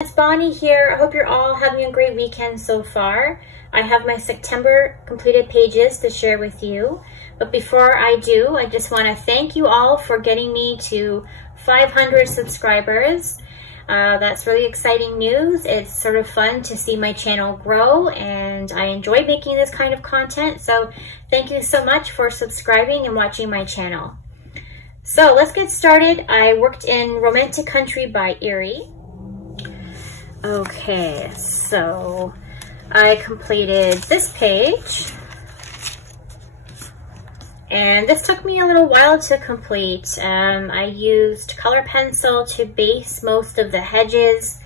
It's Bonnie here. I hope you're all having a great weekend so far. I have my September completed pages to share with you. But before I do, I just want to thank you all for getting me to 500 subscribers. That's really exciting news. It's sort of fun to see my channel grow, and I enjoy making this kind of content. So thank you so much for subscribing and watching my channel. So let's get started. I worked in Romantic Country by Erie. Okay, so I completed this page, and this took me a little while to complete. I used color pencil to base most of the hedges,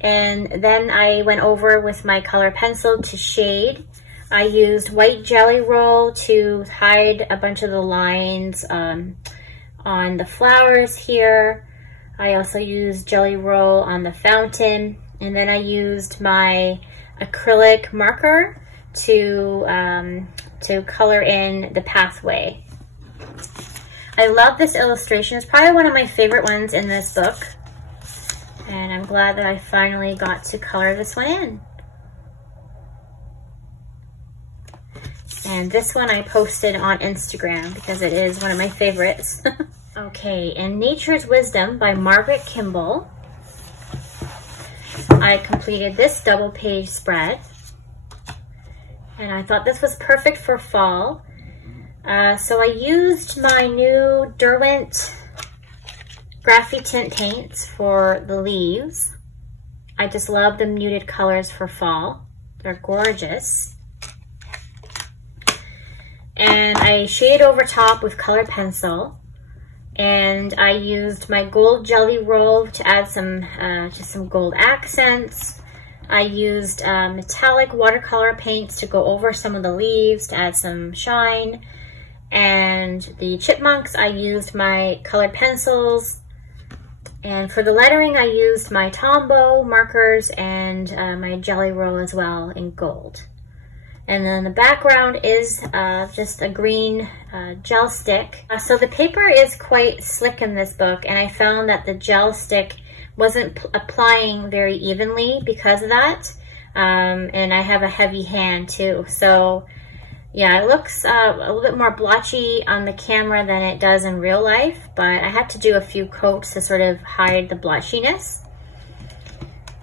and then I went over with my color pencil to shade. I used white jelly roll to hide a bunch of the lines on the flowers here. I also used jelly roll on the fountain, and then I used my acrylic marker to color in the pathway. I love this illustration. It's probably one of my favorite ones in this book, and I'm glad that I finally got to color this one in. And this one I posted on Instagram because it is one of my favorites. Okay, in Nature's Wisdom by Margaret Kimball, I completed this double page spread, and I thought this was perfect for fall. So I used my new Derwent Graphy Tint paints for the leaves. I just love the muted colors for fall. They're gorgeous. And I shaded over top with color pencil. And I used my gold jelly roll to add some, just some gold accents. I used metallic watercolor paints to go over some of the leaves to add some shine. And the chipmunks, I used my colored pencils. And for the lettering, I used my Tombow markers and my jelly roll as well in gold. And then the background is just a green gel stick. So the paper is quite slick in this book, and I found that the gel stick wasn't applying very evenly because of that. And I have a heavy hand too. So yeah, it looks a little bit more blotchy on the camera than it does in real life, but I had to do a few coats to sort of hide the blotchiness.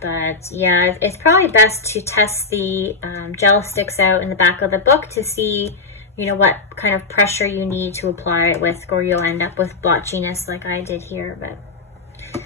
But yeah, it's probably best to test the gel sticks out in the back of the book to see, you know, what kind of pressure you need to apply it with, or you'll end up with blotchiness like I did here. But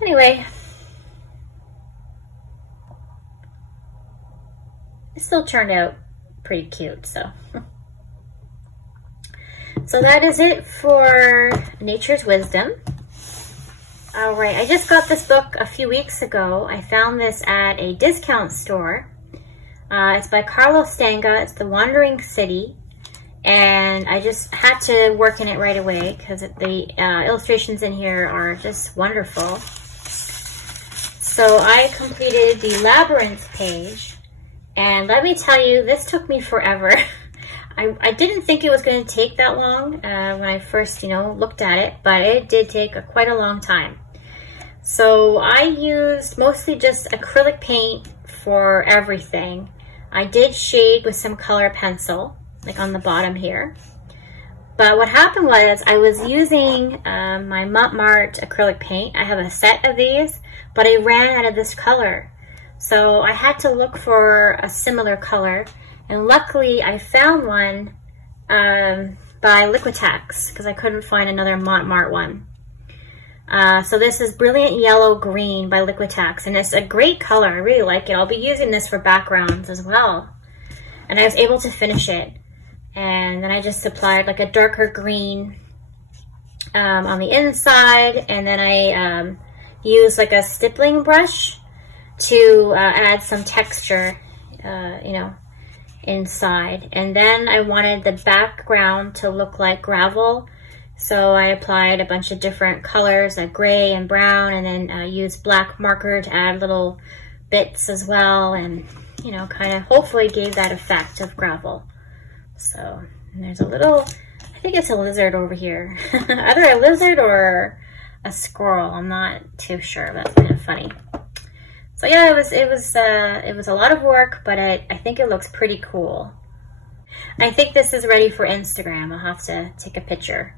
anyway, it still turned out pretty cute, so. So that is it for Nature's Wisdom. All right, I just got this book a few weeks ago. I found this at a discount store. It's by Carlos Stanga. It's The Wandering City. And I just had to work in it right away because the illustrations in here are just wonderful. So I completed the Labyrinth page. And let me tell you, this took me forever. I didn't think it was going to take that long when I first, looked at it, but it did take quite a long time. So I used mostly just acrylic paint for everything. I did shade with some color pencil, like on the bottom here. But what happened was I was using my Montmartre acrylic paint. I have a set of these, but I ran out of this color. So I had to look for a similar color. And luckily I found one by Liquitex because I couldn't find another Montmartre one. So this is Brilliant Yellow Green by Liquitex, and it's a great color. I really like it. I'll be using this for backgrounds as well. And I was able to finish it. And then I just applied like a darker green on the inside, and then I used like a stippling brush to add some texture, inside. And then I wanted the background to look like gravel. So I applied a bunch of different colors, like gray and brown, and then used black marker to add little bits as well, and, kind of hopefully gave that effect of gravel. So, and there's a little, I think it's a lizard over here. Either a lizard or a squirrel, I'm not too sure. That's kind of funny. So yeah, it was a lot of work, but I think it looks pretty cool. I think this is ready for Instagram. I'll have to take a picture.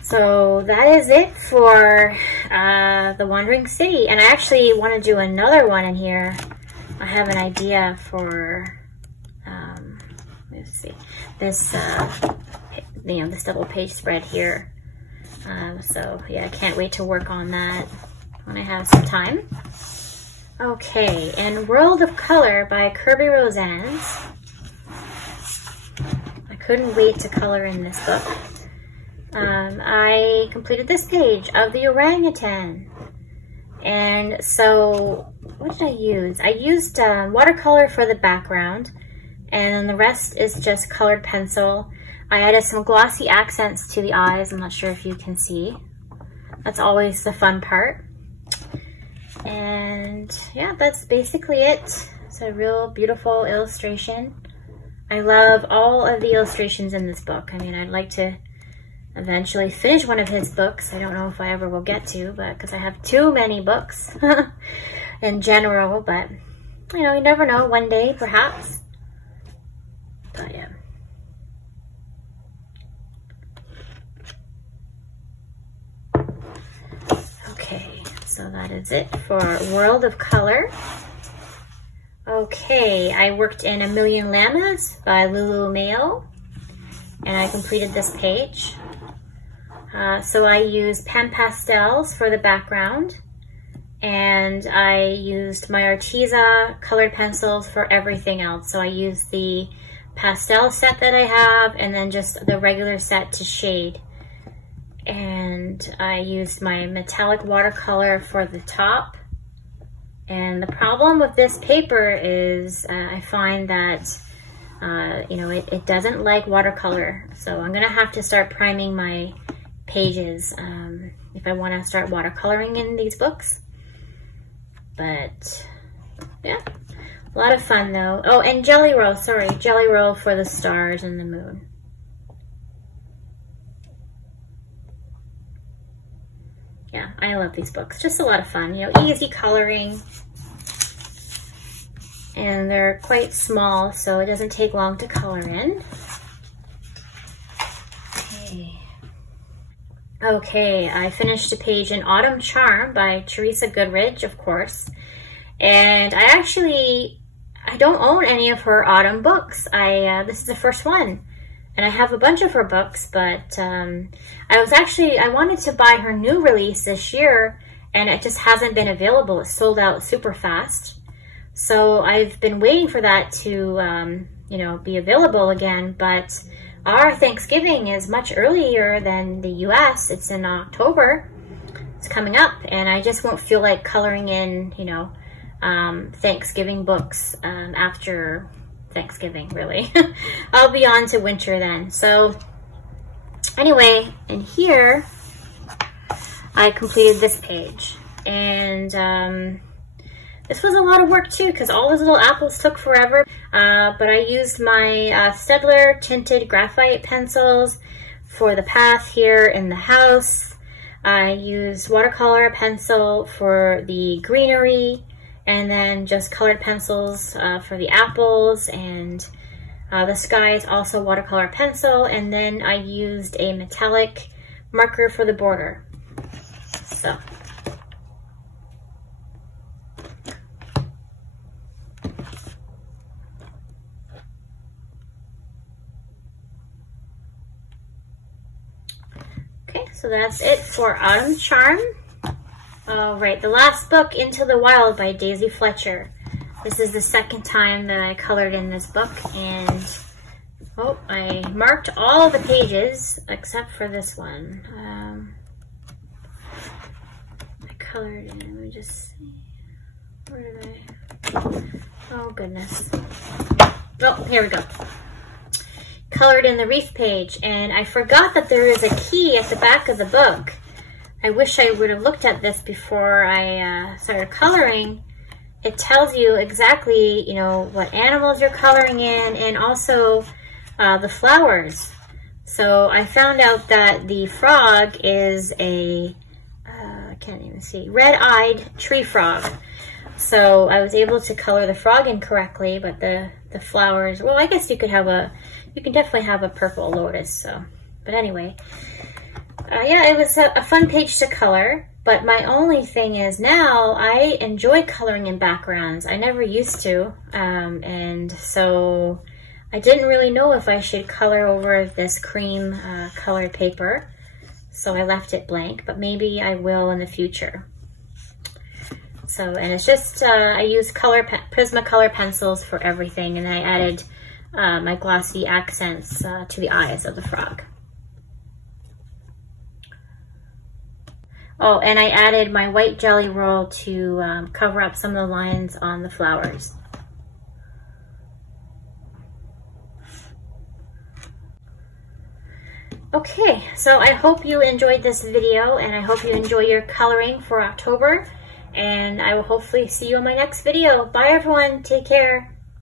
So that is it for the Wandering City. And I actually want to do another one in here. I have an idea for, let's see, this, you know, this double page spread here. So yeah, I can't wait to work on that when I have some time. Okay, and World of Color by Kirby Rosannes. I couldn't wait to color in this book. I completed this page of the orangutan. And so, what did I use? I used watercolor for the background, and then the rest is just colored pencil. I added some glossy accents to the eyes. I'm not sure if you can see. That's always the fun part. And yeah, that's basically it. It's a real beautiful illustration. I love all of the illustrations in this book. I mean, I'd like to eventually finish one of his books. I don't know if I ever will get to, but because I have too many books in general, but you know, you never know, one day perhaps. But yeah. Okay, so that is it for World of Color. Okay, I worked in A Million Lamas by Lulu Mayo, and I completed this page. So I used pen pastels for the background, and I used my Arteza colored pencils for everything else. So I used the pastel set that I have, and then just the regular set to shade. And I used my metallic watercolor for the top. And the problem with this paper is I find that you know, it doesn't like watercolor. So I'm gonna have to start priming my pages if I want to start watercoloring in these books. But yeah, a lot of fun though. Oh, and Jelly Roll, sorry, Jelly Roll for the stars and the moon. Yeah, I love these books. Just a lot of fun, you know, easy coloring. And they're quite small, so it doesn't take long to color in. Okay, I finished a page in Autumn Charm by Teresa Goodridge, of course. And I don't own any of her autumn books. This is the first one. And I have a bunch of her books, but I wanted to buy her new release this year, and it just hasn't been available. It sold out super fast. So I've been waiting for that to, you know, be available again, but our Thanksgiving is much earlier than the US. It's in October. It's coming up, and I just won't feel like coloring in, you know, Thanksgiving books after Thanksgiving, really. I'll be on to winter then. So anyway, in here, I completed this page, and this was a lot of work too, because all those little apples took forever. But I used my Staedtler tinted graphite pencils for the path here in the house. I used watercolor pencil for the greenery, and then just colored pencils for the apples, and the sky is also watercolor pencil, and then I used a metallic marker for the border. So. Okay, so that's it for Autumn Charm. All right, the last book, Into the Wild by Daisy Fletcher. This is the second time that I colored in this book, and oh, I marked all the pages except for this one. I colored in, let me just see, where did I, oh goodness. Oh, here we go. Colored in the wreath page, and I forgot that there is a key at the back of the book. I wish I would have looked at this before I started coloring. It tells you exactly, you know, what animals you're coloring in, and also the flowers. So I found out that the frog is a, I can't even see, red-eyed tree frog. So I was able to color the frog in correctly, but the flowers, well, I guess you can definitely have a purple lotus, so. But anyway, yeah, it was a fun page to color, but my only thing is now I enjoy coloring in backgrounds. I never used to, and so I didn't really know if I should color over this cream colored paper, so I left it blank, but maybe I will in the future. So, and it's just, I use Prismacolor pencils for everything, and I added my glossy accents to the eyes of the frog. Oh, and I added my white jelly roll to cover up some of the lines on the flowers. Okay, so I hope you enjoyed this video, and I hope you enjoy your coloring for October, and I will hopefully see you in my next video. Bye everyone, take care.